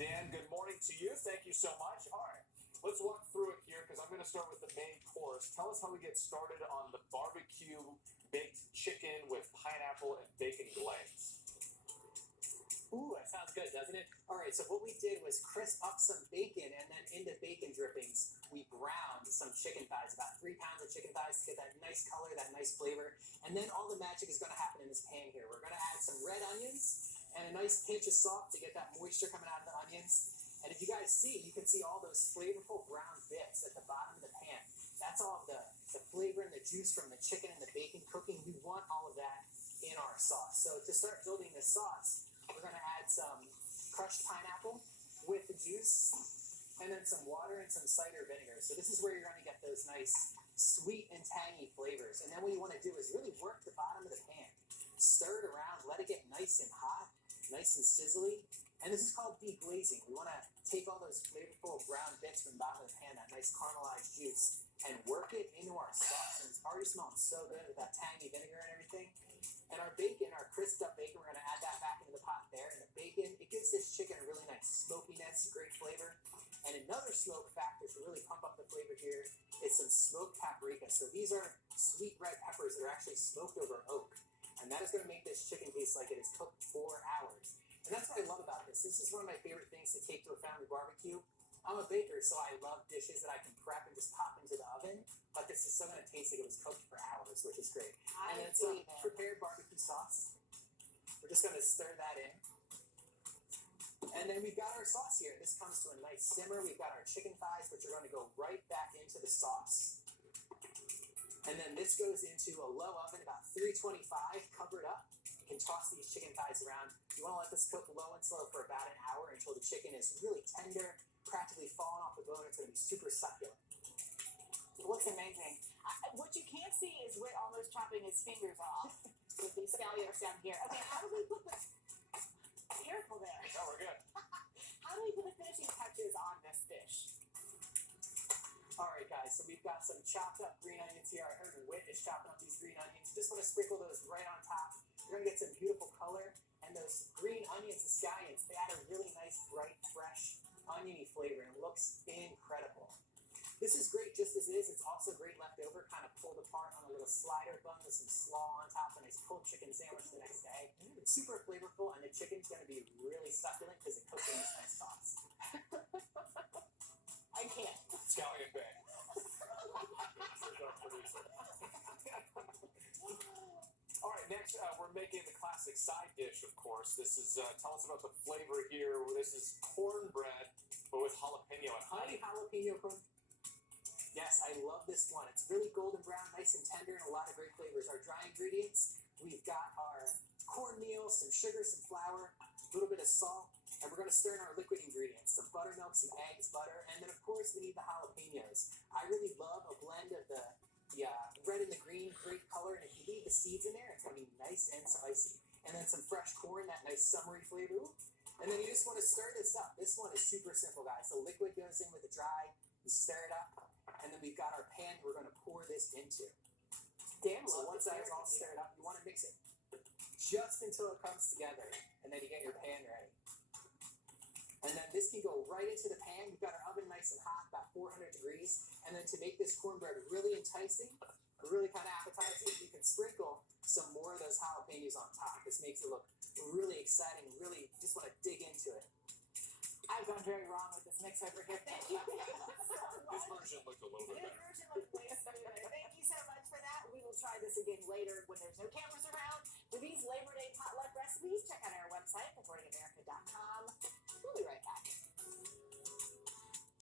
Dan, good morning to you. Thank you so much. All right, let's walk through it here because I'm going to start with the main course. Tell us how we get started on the barbecue baked chicken with pineapple and bacon glaze. Ooh, that sounds good, doesn't it? All right, so what we did was crisp up some bacon, and then in the bacon drippings, we browned some chicken thighs, about 3 pounds of chicken thighs to get that nice color, that nice flavor. And then all the magic is going to happen in this pan here. We're going to add some red onions and a nice pinch of salt to get that moisture coming out of the onions. And if you guys see, you can see all those flavorful brown bits at the bottom of the pan. That's all the flavor and the juice from the chicken and the bacon cooking. We want all of that in our sauce. So to start building this sauce, we're going to add some crushed pineapple with the juice, and then some water and some cider vinegar. So this is where you're going to get those nice sweet and tangy flavors. And then what you want to do is really work the bottom of the pan. Stir it around, let it get nice and hot, nice and sizzly. And this is called deglazing. We want to take all those flavorful brown bits from the bottom of the pan, that nice caramelized juice, and work it into our sauce. And it's already smelling so good with that tangy vinegar and everything. And our bacon, our crisped up bacon, we're going to add that back into the pot there. And the bacon, it gives this chicken a really nice smokiness, great flavor. And another smoke factor to really pump up the flavor here is some smoked paprika. So these are sweet red peppers that are actually smoked over oak. And that is going to make this chicken taste like it is cooked 4 hours. And that's what I love about this. This is one of my favorite things to take to a family barbecue. I'm a baker, so I love dishes that I can prep and just pop into the oven. But this is still going to taste like it was cooked for hours, which is great. And then some prepared barbecue sauce. We're just going to stir that in. And then we've got our sauce here. This comes to a nice simmer. We've got our chicken thighs, which are going to go right back into the sauce. And then this goes into a low oven, about 325, covered up. You can toss these chicken thighs around. You want to let this cook low and slow for about an hour until the chicken is really tender, practically falling off the bone. It's going to be super succulent. It looks amazing. What you can't see is Whit almost chopping his fingers off with these scallions down here. Okay, how do we put the... Careful there. No, we're good. How do we put the finishing touches on this dish? All right, guys, so we've got some chopped up green onions here. I heard Whit is chopping up these green onions. Just want to sprinkle those right on top. You're going to get some beautiful color. And those green onions, the scallions, they add a really nice, bright, fresh, oniony flavor, and it looks incredible. This is great just as it is. It's also great left over, kind of pulled apart on a little slider bun with some slaw on top, and a nice pulled chicken sandwich the next day. It's super flavorful, and the chicken's going to be really succulent because it cooked in this nice sauce. I can't. Scallion Bay. All right, next we're making the classic side dish, of course. This is, tell us about the flavor here. This is cornbread, but with jalapeno and honey. Jalapeno corn. Yes, I love this one. It's really golden brown, nice and tender, and a lot of great flavors. Our dry ingredients, we've got our cornmeal, some sugar, some flour, a little bit of salt, and we're going to stir in our liquid ingredients, some buttermilk, some eggs, butter, and then, of course, we need the jalapenos. I really love a blend of the red and the green, great color, and if you leave the seeds in there, it's going to be nice and spicy. And then some fresh corn, that nice summery flavor. And then you just want to stir this up. This one is super simple, guys. The liquid goes in with the dry, you stir it up, and then we've got our pan we're going to pour this into. So once that's all stirred up, you want to mix it just until it comes together, and then you get your pan ready. And then this can go right into the pan. We've got our oven nice and hot, about 400 degrees. And then to make this cornbread really enticing, really kind of appetizing, you can sprinkle some more of those jalapenos on top. This makes it look really exciting, really just want to dig into it. I've gone very wrong with this mix over here. Thank you so much. This version looked a little bit better. This version looked way better. Thank you so much for that. We will try this again later when there's no cameras around. For these Labor Day potluck recipes, check out our website,